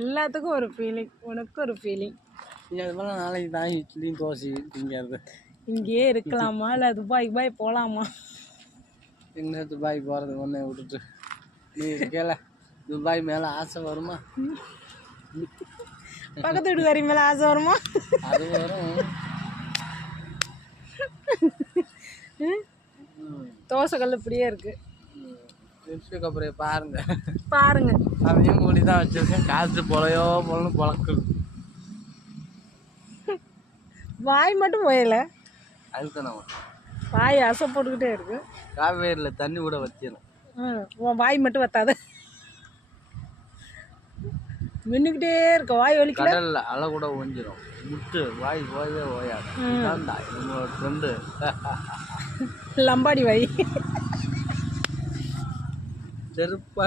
எல்லாத்துக்கும் ஒரு ஃபீலிங், உனக்கு ஒரு ஃபீலிங். நீ அது போல் நாளைக்கு தான் இட்லியும் தோசையும் திங்கிறது. இங்கேயே இருக்கலாமா இல்லை துபாய் போகலாமா? எங்கே துபாய் போகிறது ஒன்றை விட்டுட்டு நீ இருக்கல. துபாய் மேலே ஆசை வருமா? பக்கத்து வீட்டுக்காரி மேலே ஆசை வருமா? அது வரும். தோசை கல் இப்படியே இருக்கு. அப்புறம் பாருங்க அதையும் மூடி தான் வச்சிருக்கேன். காற்று போலன்னு பொழக்குது. வாய் மட்டும் போயல, அதுக்கு நம்ம வாய் அசை போட்டுக்கிட்டே இருக்கு. காவேரியில் தண்ணி கூட வச்சிடும். உன் வாய் மட்டும் வத்தாத, மின்னுக்கிட்டே இருக்க. வாய் வலிக்கல. கடல்ல அலை கூட ஓஞ்சிடும். முட்டு வாய் போயவே ஓயாது. என்னோட ஃப்ரெண்டு லம்பாடி வாய் செருப்பால்